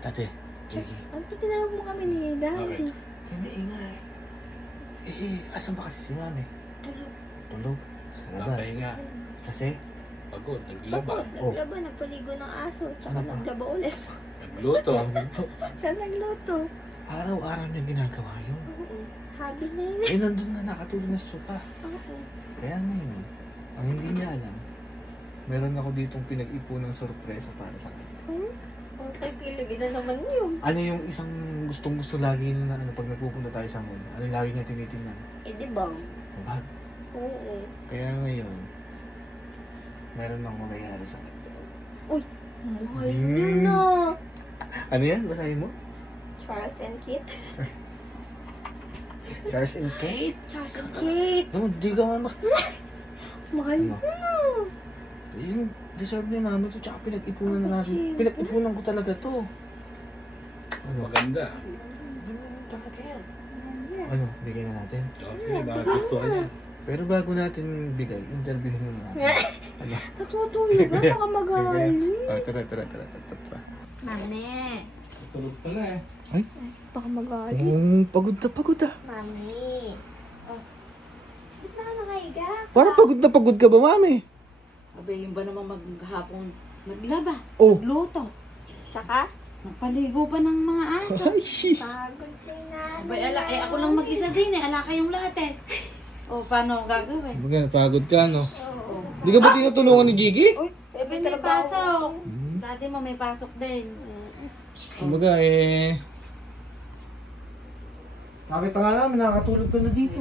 Tate, Jiggy. Ano tinawag mo kami ni Daddy? Ingay. Asan ba kasi si Mami? Tulog. Tulog? Sa labas. Napahinga. Kasi? Pagod, naglaba. Naglaba, nagpaligo ng aso, tsaka Ano pa? naglaba ulit. Nagluto. Siya nagluto. Araw-araw niya ginagawa yun. Oo. Sabi na yun. Nandun na nakatulog na sa sopa. Oo. Kaya ngayon, ang hindi niya alam, meron ako ditong pinag-ipon ng sorpresa para sa kanya. Okay, pilagin na naman yun. Ano yung isang gustong-gusto lagi na ano, pag nagpupunta tayo sa mall? Ano lagi niya tinitingnan? Di ba? Bag. Oo. Kaya ngayon, meron akong mangyayari sa kanya. Uy, mahal nyo na. Ano yan? Basahin mo? Charles and Kit. Charles and Kate? Charles and Kit. No, di ka nga Mahal Ano? nyo na. Yung deserve ni mama to, tsaka pinag-ipunan na natin. Pinag-ipunan ko talaga to. Ano? Maganda. Ganun talaga yan. Ano? Bigyan na natin. Okay, baka gusto niya. Pero bago natin bigay, interviewin mo natin. Ano? Natutulog ka, baka magaling. Tara. Mami. Tulog pa na eh. Ay? Baka magaling. Pagod na. Mami. Oh. Ba't na ka nakahiga? Parang pagod ka ba, mami? Abay, yun ba naman maghapon naglaba, Oh. nagluto, Saka? magpaligo pa ng mga aso. Pagod kay nanay. Abay, ako lang mag-isa din eh, ala kayong lahat eh. O, paano gagawin? Bagay, pagod ka, no? Di ka ba tinutulungan ni Gigi? Uy, abay, may pasok. Dati mo may pasok din. Kumbaga, nakita nga namin, nakakatulog ka na dito.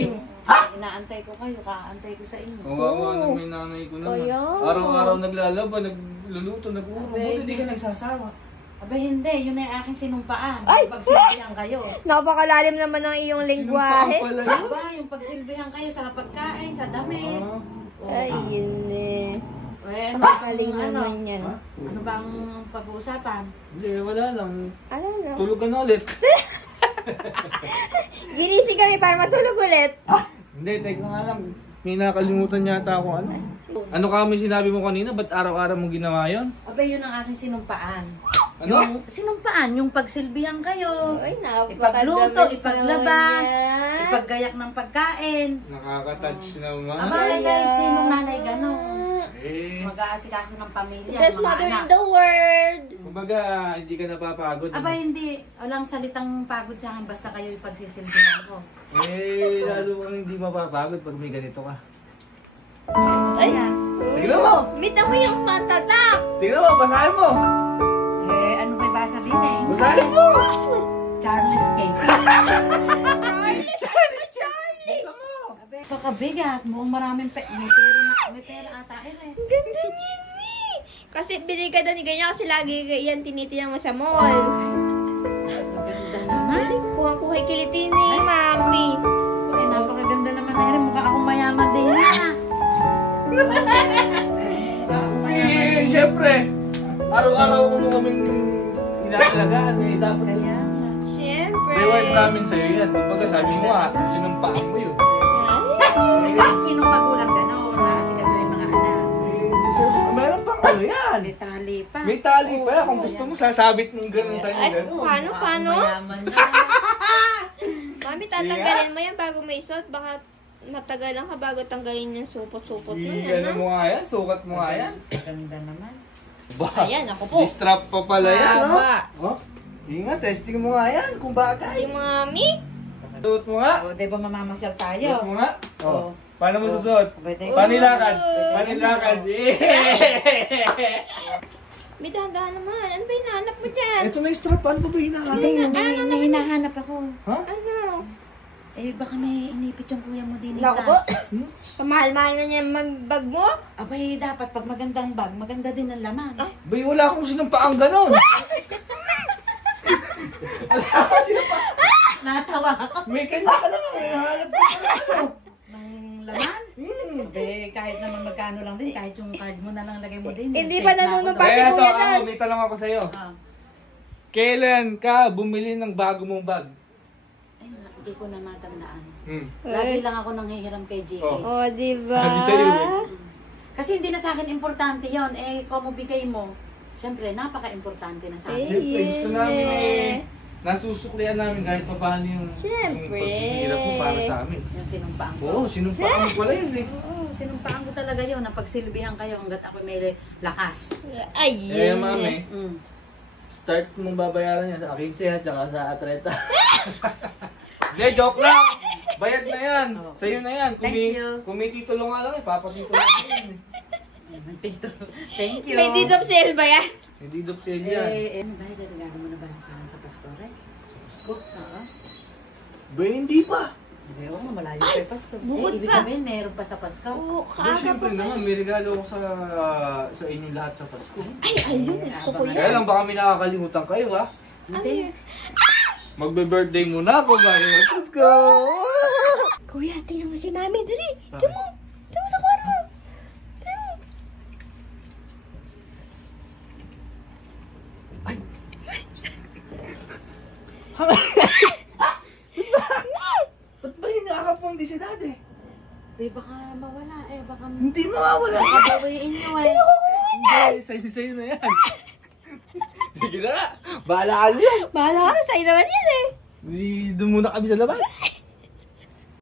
Inaantay ko kayo, kaantay ko sa inyo. Kawawa na may nanay ko naman. Kaya? Araw-araw naglalaba, nagluluto, nag-uuro. Buti di ka nagsasawa. Abay, hindi, yun ay aking sinumpaan. Pagsilbihan kayo. Napakalalim naman ng iyong lingwahe. Sinumpaan pala yun. Aba, yung pagsilbihan kayo sa pagkain, sa damit. Ay, yun eh. Eh, ano, Napakaling ano, naman yan. ano bang pag-uusapan? Hindi, wala lang. Ano na? Tulog ka na ulit. Ginising kami para matulog ulit. Hindi, teka nga lang. May nakalimutan yata ako ano. Ano kami sinabi mo kanina? Ba't araw-araw mo ginawa yun? Abay, yun ang aking sinumpaan. Ano? Yung sinumpaan, yung pagsilbihan kayo. Ay, Ipagluto, ipaglaba, naman ipaggayak ng pagkain. Nakaka-touch naman. Aba, kahit sinong nanay gano'n. Eh, Mag-aasikaso ng pamilya, Best ng mga mother in anak. the world. kumbaga, hindi ka napapagod. Aba, hindi. Walang salitang pagod sa akin, basta kayo ipagsisilbihan ko. Eh, lalo kang hindi mapapagod pag may ganito ka. Ayan. Tignan mo! Mita mo yung patatak. Tignan mo, basahin mo! Eh, ano may basa din eh? Basahin mo! Charles Cake. Charlie. Abe, kakabigat. Mukhang maraming may pera ata eh. Ganda niyan eh. Kasi bili ka daw ni ganyan kasi lagi yan tinitingnan mo sa mall. Ganda naman. Kuha ko kay kiliti ni Mami. Eh, napakaganda naman na rin. Mukha akong mayaman din na. Eh, siyempre, araw-araw ko mo kaming inalagaan eh. Dapat Kaya, Siyempre. reward namin sa'yo yan. Kumbaga, sabi mo nga, sinumpaan mo yun. sinong magulang gano'n? Naasikaso yung mga anak. Eh, deserve. Meron pang ano yan. Tali pa. May tali pa yan. Kung gusto mo, sasabit mong gano'n sa'yo. Ay, Gano'n. paano? Mayaman na. Mami, tatanggalin mo yan bago may suot. Baka matagalan ka bago tanggalin yung supot-supot mo yan. Ano mo nga yan? Sukat mo nga yan? Ganda naman. Ba? Ayan, ako po. Distrap pa pala yan. Haba. Oh? Ingat, testing mo nga yan kung bagay. Si Mami. Suot mo nga. O, di ba mamamasyal Suot tayo? mo nga. Oo. Oh. Paano mo susuot? Pwede. Panilakad. Panilakad. May dahan-dahan naman. Ano ba hinahanap mo dyan? Ito na yung strap. Ano ba hinahanap? Hindi, may hinahanap ako. Ha? Ano? Eh, baka may inipit yung kuya mo din. Naku po. Kamahal-mahal na niya yung bag mo. Abay, dapat pag magandang bag, maganda din ang laman. Bay, wala akong sinumpaang ganon. Wala akong sinumpaang. Natawa ako. May kanya ka lang. May hanap ko ka lang. Ng laman? Eh, kahit naman magkano lang din, kahit yung card mo na lang lagay mo din. Hindi Safe pa na ako nanunumpa doon. si Kaya ito, Kuya Dan. may tanong ako sa'yo. Ah. Kailan ka bumili ng bago mong bag? Ay, hindi ko na matandaan. Hmm. Lagi lang ako nanghihiram kay JK. Oh. Oh, diba? Sabi sa'yo eh. Kasi hindi na sa akin importante yon. Eh, kung mo bigay mo, Siyempre, napaka-importante na sa Eh, akin. Siyempre, gusto namin yeah. nasusuklian namin kahit pa paano yung Siyempre. paghihirap mo para sa amin. Yung sinumpaan ko. Oo, sinumpaan mo pala yun eh. Oo, sinumpaan ko talaga yun. Napagsilbihan kayo hanggat ako may lakas. Ay, Eh, yun. mami, Mm. start mong babayaran yan sa 15 at saka sa atleta. Hindi, joke lang! Bayad na yan! Oh. Sa'yo na yan! Thank you. Kung may titulo nga lang eh, papatitulo nga yan eh. Tito, thank you. May deed of sale ba yan? Hindi dop sale yan. Ano ba? Regalo mo na ba sa akin sa Pasko, Rek? Pasko? Oo. Ba, hindi pa! Hindi ako, malayo pa yung Pasko. bukod Ibig pa. sabihin, meron pa sa Pasko. Oo, Ba, kaaga pa syempre pa. naman, may regalo ko sa inyong lahat sa Pasko. Ay, ayun. Gusto ko Kaya yan. lang baka may nakakalimutan kayo ha. Hindi. Magbe-birthday muna ako bago mag-Pasko! Kuya, tingnan mo si mami. Dali. Bakit? Tingnan mo. Tingnan mo sa kwarto. Tingnan mo. Ba't ba yun nakakap mo hindi si daddy? Eh, baka mawala eh. Baka Hindi mawawala! babawiin nyo eh. Hindi, sa'yo na yan. Sige na nga, bahala ka niyan. Bahala ka. Sa'yo naman yan eh. Doon muna kami sa labas.